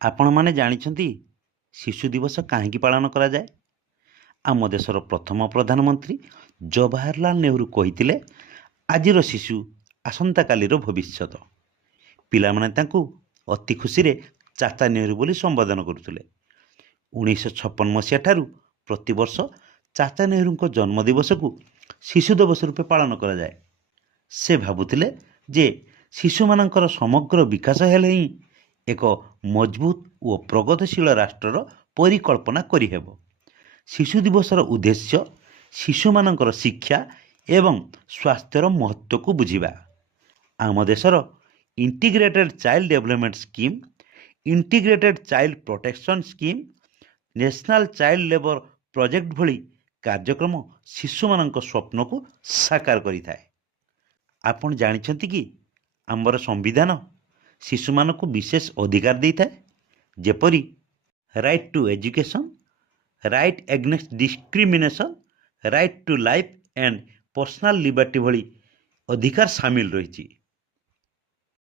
ଆପଣମାନେ ଜାଣିଛନ୍ତି ଶିଶୁ ଦିବସ କାହିଁକି ପାଳନ କରାଯାଏ? ଆମ ଦେଶର ପ୍ରଥମ ପ୍ରଧାନମନ୍ତ୍ରୀ ଜବାହରଲାଲ ନେହେରୁ କହିଥିଲେ, ଆଜିର ଶିଶୁ ଆସନ୍ତାକାଲିର ଭବିଷ୍ୟତ। ପିଲାମାନେ ତାଙ୍କୁ ଅତି ଖୁସିରେ ଚାଚା ନେହେରୁ ବୋଲି ସମ୍ବୋଧନ କରୁଥିଲେ। 1956 ଠାରୁ ପ୍ରତିବର୍ଷ ଚାଚା ନେହେରୁଙ୍କ ଜନ୍ମଦିବସକୁ ଶିଶୁ ଦିବସ ରୂପେ ପାଳନ କରାଯାଏ। ସେ ଭାବୁଥିଲେ ଯେ ଶିଶୁମାନଙ୍କର ସମଗ୍ର ବିକାଶ ହେଲେ ହିଁ ଏକ ମଜବୁତ ଓ ପ୍ରଗତିଶୀଳ ରାଷ୍ଟ୍ରର ପରିକଳ୍ପନା କରିହେବ। ଶିଶୁ ଦିବସର ଉଦ୍ଦେଶ୍ୟ ଶିଶୁମାନଙ୍କର ଶିକ୍ଷା ଏବଂ ସ୍ୱାସ୍ଥ୍ୟର ମହତ୍ତ୍ୱକୁ ବୁଝିବା। ଆମ ଦେଶର integrated child development scheme, integrated child protection scheme, national child labour project ଭଳି କାର୍ଯ୍ୟକ୍ରମ ଶିଶୁମାନଙ୍କ ସ୍ୱପ୍ନକୁ ସାକାର କରିଥାଏ। ଆପଣ ଜାଣିଛନ୍ତି କି ଆମର ସମ୍ବିଧାନ ଶିଶୁମାନଙ୍କୁ ବିଶେଷ ଅଧିକାର ଦେଇଥାଏ, ଯେପରି right to education, right against discrimination, right to life and personal liberty ଭଳି ଅଧିକାର ସାମିଲ ରହିଛି।